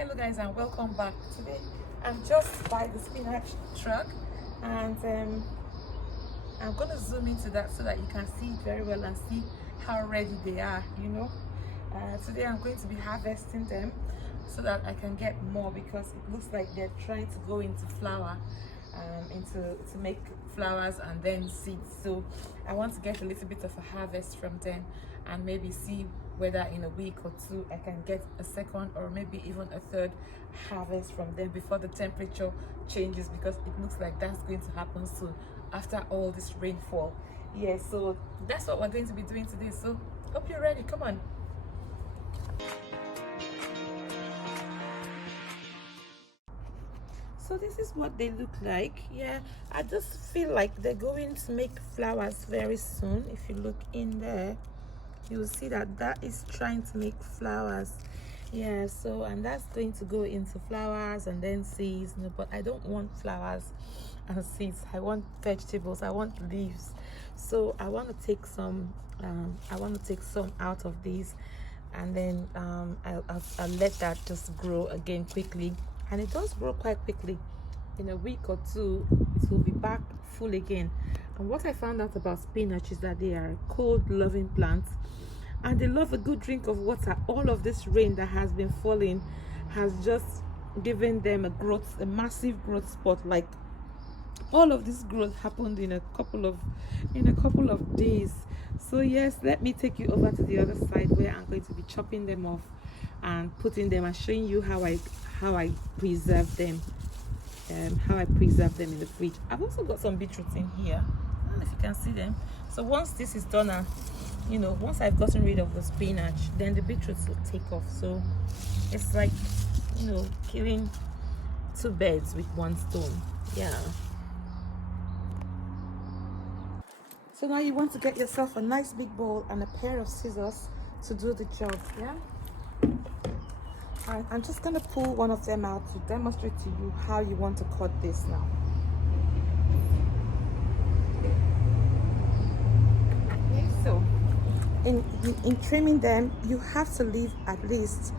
Hello guys and welcome back. Today I'm just by the spinach truck and I'm gonna zoom into that so that you can see it very well and see how ready they are, today I'm going to be harvesting them so that I can get more, because it looks like they're trying to go into flower, to make flowers and then seeds. So I want to get a little bit of a harvest from them and maybe see whether in a week or two I can get a second or maybe even a third harvest from them before the temperature changes, because it looks like that's going to happen soon after all this rainfall. Yeah, so that's what we're going to be doing today. So hope you're ready. Come on. So this is what they look like. Yeah, I just feel like they're going to make flowers very soon. If you look in there, you will see that that is trying to make flowers. Yeah, so and that's going to go into flowers and then seeds. No, but I don't want flowers and seeds. I want vegetables. I want leaves. So I want to take some out of these, and then I'll let that just grow again quickly. And it does grow quite quickly. In a week or two it will be back full again. And what I found out about spinach is that they are cold loving plants and they love a good drink of water. All of this rain that has been falling has just given them a massive growth spot. Like all of this growth happened in a couple of days. So yes, let me take you over to the other side where I'm going to be chopping them off and putting them and showing you how I preserve them, how I preserve them in the fridge. I've also got some beetroots in here. I don't know if you can see them. So once this is done, once I've gotten rid of the spinach, then the beetroots will take off. So it's like, killing two birds with one stone. Yeah. So now you want to get yourself a nice big bowl and a pair of scissors to do the job. Yeah. Alright, I'm just going to pull one of them out to demonstrate to you how you want to cut this now. Okay, so in trimming them, you have to leave at least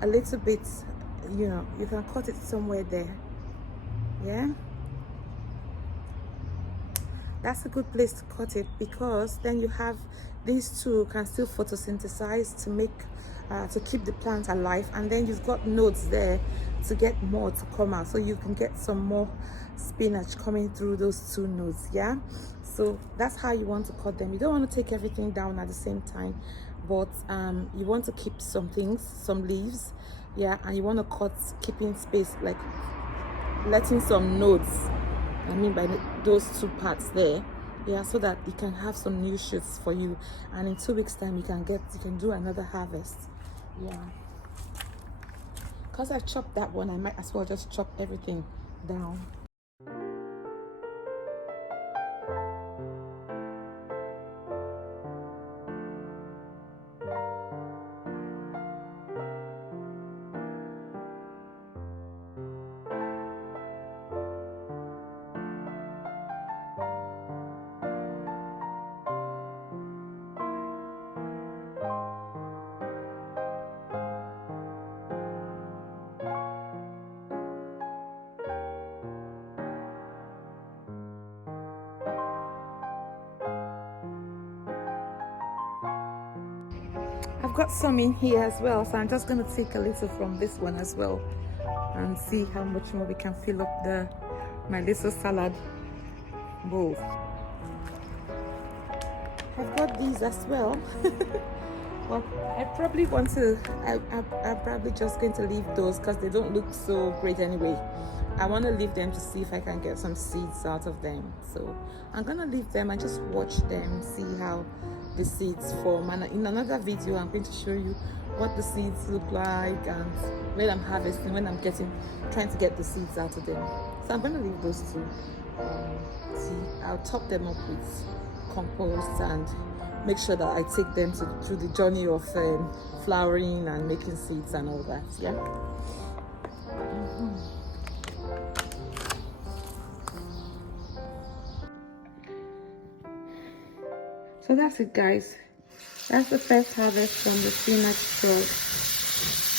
a little bit, you can cut it somewhere there. Yeah, that's a good place to cut it, because then you have these two can still photosynthesize to make to keep the plant alive, and then you've got nodes there to get more to come out, so you can get some more spinach coming through those two nodes. Yeah, so that's how you want to cut them. You don't want to take everything down at the same time, but you want to keep some things, some leaves, yeah, and you want to cut keeping space, like letting some nodes, I mean by those two parts there, yeah, so that you can have some new shoots for you, and in 2 weeks time you can do another harvest. Yeah, because I chopped that one, I might as well just chop everything down. I've got some in here as well, so I'm just going to take a little from this one as well and see how much more we can fill up my little salad bowl. I've got these as well. Well, I'm probably just going to leave those because they don't look so great anyway. I want to leave them to see if I can get some seeds out of them. So I'm going to leave them and just watch them, see how the seeds form. And in another video, I'm going to show you what the seeds look like and when I'm harvesting, when I'm trying to get the seeds out of them. So I'm going to leave those two. See, I'll top them up with compost and make sure that I take them through the journey of flowering and making seeds and all that. Yeah. So that's it, guys. That's the first harvest from the spinach crop.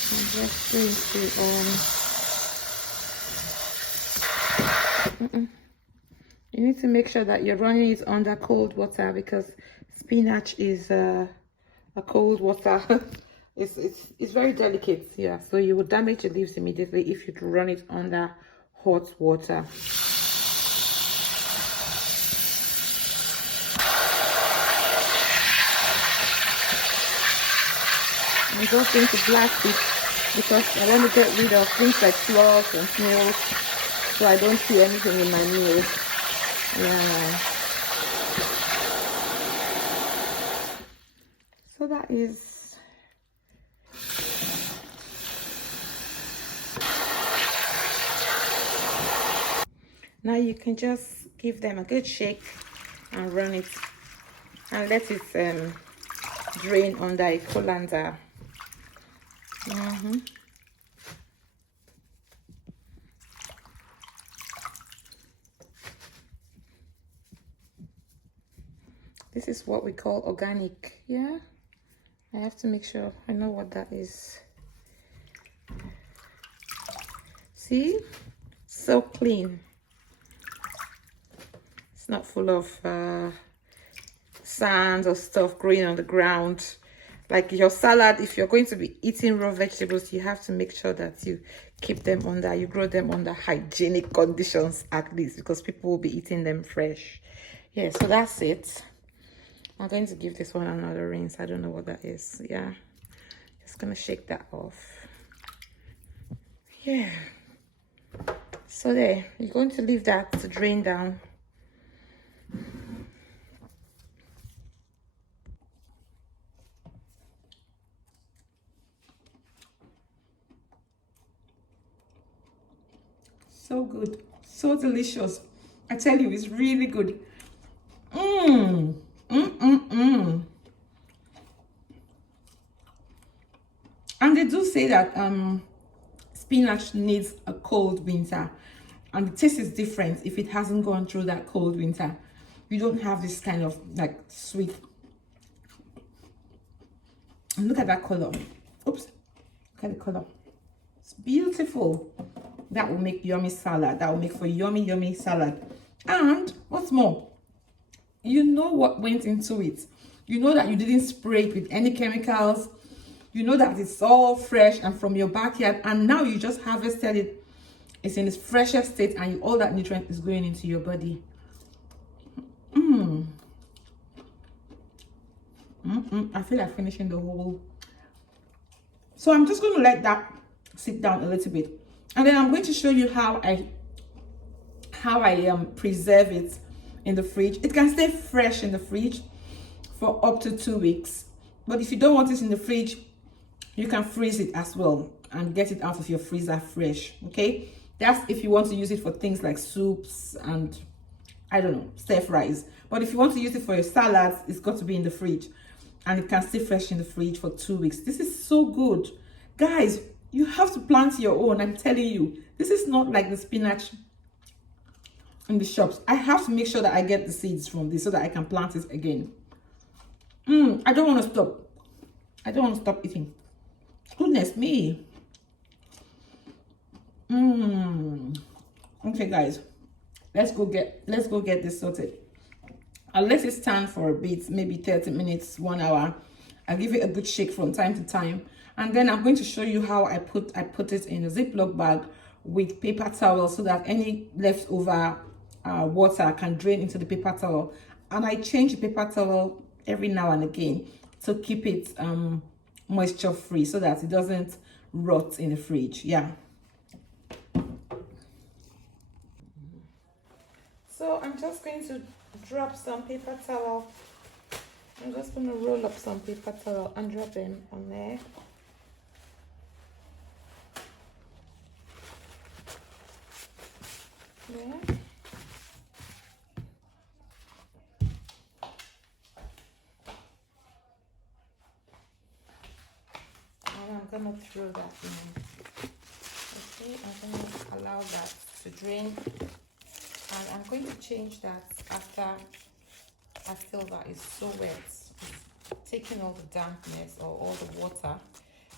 I'm just going to you need to make sure that you're running it under cold water, because spinach is a cold water. it's very delicate, yeah, so you will damage the leaves immediately if you run it under hot water. I'm just going to blast it because I want to get rid of things like frogs and snails, so I don't see anything in my meal. Yeah. So that is. Now you can just give them a good shake and run it and let it drain under a colander. This is what we call organic. Yeah, I have to make sure I know what that is. See, so clean. It's not full of sand or stuff growing on the ground. Like your salad, if you're going to be eating raw vegetables, you have to make sure that you keep them under, you grow them under hygienic conditions at least, because people will be eating them fresh. Yeah, so that's it. I'm going to give this one another rinse. I don't know what that is. Yeah, just gonna shake that off. Yeah, so there, you're going to leave that to drain down. So good, so delicious. I tell you, it's really good. And they do say that spinach needs a cold winter, and the taste is different if it hasn't gone through that cold winter. You don't have this kind of like sweet. And look at that color. Oops, look at the color. It's beautiful. That will make yummy salad. That will make for yummy salad. And what's more, you know what went into it. You know that you didn't spray it with any chemicals. You know that it's all fresh and from your backyard, and now you just harvested it. It's in its freshest state, and all that nutrient is going into your body. I feel like finishing the whole. So I'm just going to let that sit down a little bit, and then I'm going to show you how I preserve it in the fridge. It can stay fresh in the fridge for up to 2 weeks, but if you don't want it in the fridge, you can freeze it as well and get it out of your freezer fresh. Okay, that's if you want to use it for things like soups and I don't know, stir fries. But if you want to use it for your salads, it's got to be in the fridge, and it can stay fresh in the fridge for 2 weeks. This is so good, guys. You have to plant your own. I'm telling you, this is not like the spinach in the shops. I have to make sure that I get the seeds from this so that I can plant it again. I don't want to stop. I don't want to stop eating. Goodness me. Okay, guys, let's go get this sorted. I'll let it stand for a bit, maybe 30 minutes, 1 hour. I'll give it a good shake from time to time, and then I'm going to show you how I put it in a Ziploc bag with paper towel so that any leftover water can drain into the paper towel. And I change the paper towel every now and again to keep it moisture free so that it doesn't rot in the fridge. Yeah. So I'm just going to drop some paper towel. I'm just going to roll up some paper towel and drop them on there. Yeah. And I'm going to throw that in. Okay, I'm going to allow that to drain. And I'm going to change that after I feel that it's so wet. It's taking all the dampness or all the water.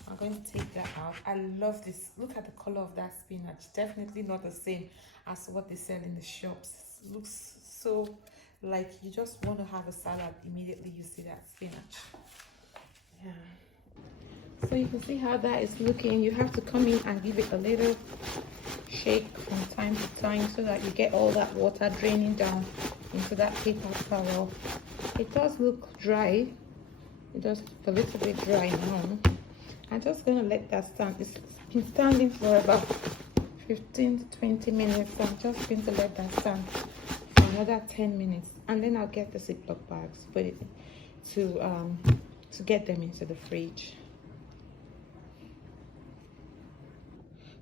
I'm going to take that out. I love this. Look at the color of that spinach. Definitely not the same as what they sell in the shops. It looks so like you just want to have a salad immediately you see that spinach. Yeah. So you can see how that is looking. You have to come in and give it a little shake from time to time so that you get all that water draining down into that paper towel. It does look dry. It does look a little bit dry now. I'm just going to let that stand. It's been standing for about 15 to 20 minutes. So I'm just going to let that stand for another 10 minutes. And then I'll get the Ziploc bags, put it to get them into the fridge.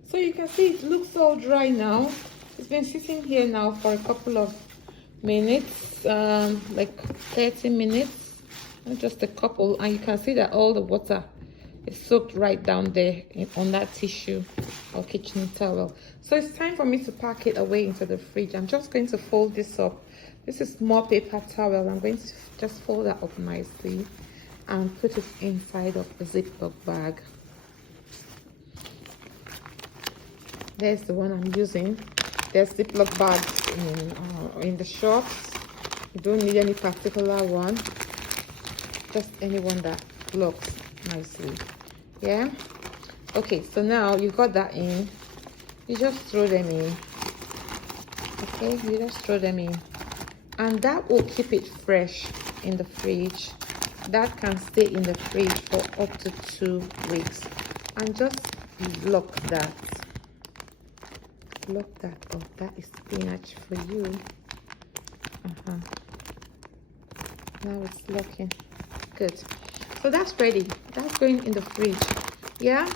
So you can see it looks all dry now. It's been sitting here now for a couple of minutes, like 30 minutes, not just a couple. And you can see that all the water is soaked right down there on that tissue or kitchen towel. So it's time for me to pack it away into the fridge. I'm just going to fold this up. This is more paper towel. I'm going to just fold that up nicely and put it inside of a Ziploc bag. There's the one I'm using. There's Ziploc bags in the shops. You don't need any particular one, just anyone that looks nicely. Yeah. Okay, so now you got that in. You just throw them in. Okay, you just throw them in, and that will keep it fresh in the fridge. That can stay in the fridge for up to 2 weeks. And just lock that. Lock that up. That is spinach for you. Now it's locking. Good. So that's ready. That's going in the fridge. Yeah.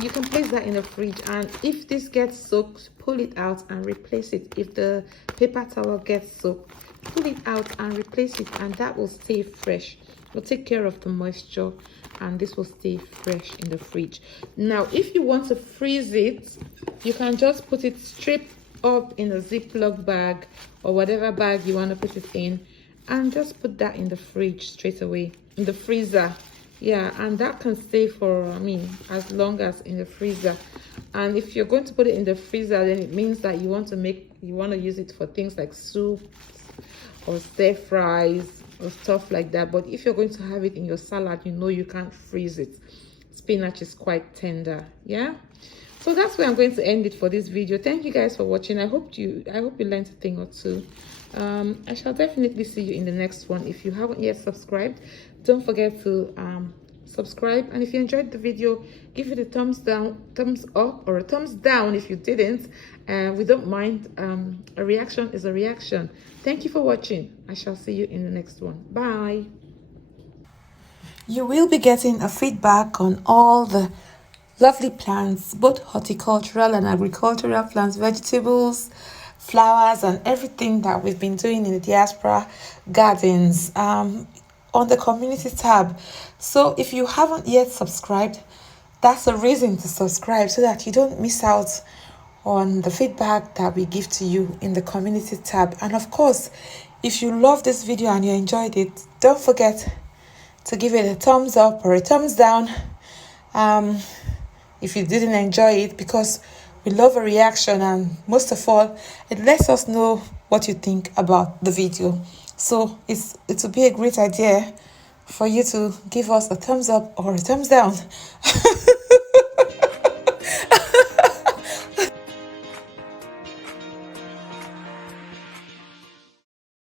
You can place that in the fridge, and if this gets soaked, pull it out and replace it. If the paper towel gets soaked, pull it out and replace it, and that will stay fresh. Will take care of the moisture, and this will stay fresh in the fridge. Now if you want to freeze it, you can just put it straight up in a Ziploc bag or whatever bag you want to put it in, and just put that in the fridge straight away, in the freezer. Yeah, and that can stay for, I mean, as long as in the freezer. And if you're going to put it in the freezer, then it means that you want to use it for things like soups or stir fries or stuff like that. But if you're going to have it in your salad, you know you can't freeze it. Spinach is quite tender. Yeah. So that's where I'm going to end it for this video. Thank you guys for watching. I hope you learned a thing or two. I shall definitely see you in the next one. If you haven't yet subscribed, don't forget to subscribe. And if you enjoyed the video, give it a thumbs down, thumbs up, or a thumbs down if you didn't. We don't mind. A reaction is a reaction. Thank you for watching. I shall see you in the next one. Bye. You will be getting a feedback on all the lovely plants, both horticultural and agricultural plants, vegetables, flowers, and everything that we've been doing in the diaspora gardens on the community tab. So if you haven't yet subscribed, that's a reason to subscribe so that you don't miss out on the feedback that we give to you in the community tab. And of course, if you love this video and you enjoyed it, don't forget to give it a thumbs up or a thumbs down if you didn't enjoy it, because we love a reaction, and most of all, it lets us know what you think about the video. So it will be a great idea for you to give us a thumbs up or a thumbs down.